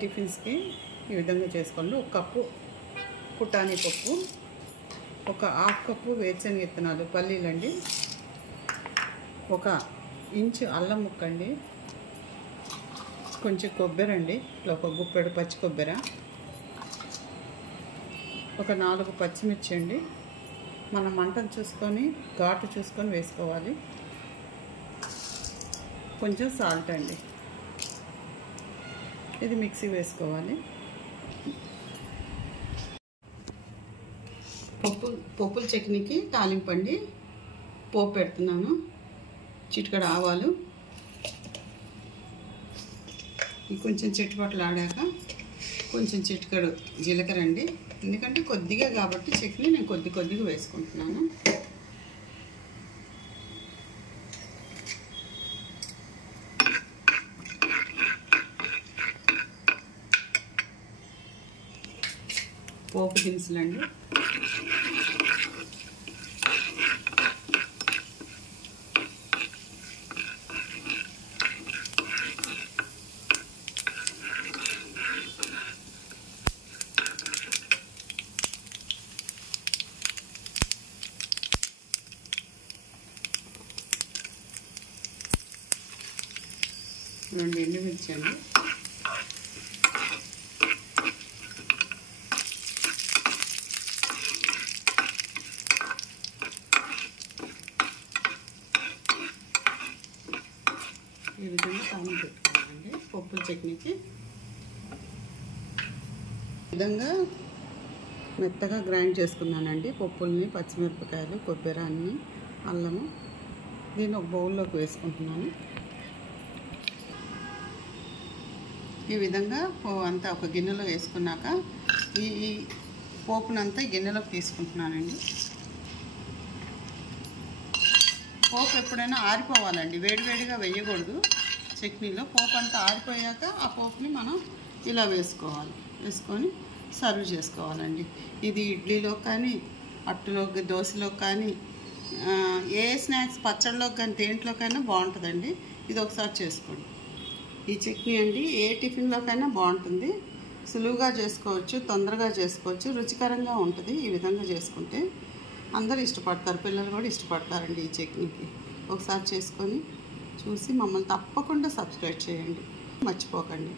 టిఫిన్స్కి ఈ విధంగా చేసుకోండి. 1 కప్పు పుటానీ పప్పు, 1/2 కప్పు వేరుశనగ విత్తనాలు పల్లీలండి, 1 ఇంచు అల్లం ముక్కండి, కొంచెం కొబ్బరి అండి, ఇట్లా 1 గుప్పెడు పచ్చి కొబ్బరి, 4 పచ్చిమిర్చి అండి. మన మంటను చూసుకొని ఘాటు చూసుకొని వేసుకోవాలి. కొంచెం సాల్ట్ అండి. ఇది మిక్సీ వేసుకోవాలి. పప్పుల చట్నీకి తాలింపండి. పోపు పెడుతున్నాను. చిటికెడు ఆవాలు, కొంచెం చిట్టుపట్లు ఆడాక కొంచెం చిటికెడు జీలకర్ర అండి. ఎందుకంటే కొద్దిగా కాబట్టి చట్నీ నేను కొద్దిగా వేసుకుంటున్నాను. పోపు దినుసులండి, రెండు ఎండుమిర్చి అండి, ఈ విధంగా తాలింపు పెట్టుకోవాలండి పప్పుల చట్నీకి. ఈ విధంగా మెత్తగా గ్రైండ్ చేసుకున్నానండి పప్పుల్ని, పచ్చిమిరపకాయలు, కొబ్బరి, అన్ని అల్లము. దీన్ని ఒక బౌల్లోకి వేసుకుంటున్నాను. ఈ విధంగా అంతా ఒక గిన్నెలో వేసుకున్నాక ఈ పోపునంతా గిన్నెలోకి తీసుకుంటున్నానండి. పోపు ఎప్పుడైనా ఆరిపోవాలండి, వేడివేడిగా వేయకూడదు చట్నీలో. పోపు అంతా ఆరిపోయాక ఆ పోపుని మనం ఇలా వేసుకోవాలి. వేసుకొని సర్వ్ చేసుకోవాలండి. ఇది ఇడ్లీలో కానీ, అట్టులోకి, దోశలోకి కానీ, ఏ స్నాక్స్ పచ్చడిలోకి కానీ దేంట్లోకైనా బాగుంటుందండి. ఇది ఒకసారి చేసుకోండి. ఈ చట్నీ అండి ఏ టిఫిన్లోకైనా బాగుంటుంది. సులువుగా చేసుకోవచ్చు, తొందరగా చేసుకోవచ్చు, రుచికరంగా ఉంటుంది. ఈ విధంగా చేసుకుంటే అందరూ ఇష్టపడతారు, పిల్లలు కూడా ఇష్టపడతారండి ఈ చట్నీకి. ఒకసారి చేసుకొని చూసి మమ్మల్ని తప్పకుండా సబ్స్క్రైబ్ చేయండి, మర్చిపోకండి.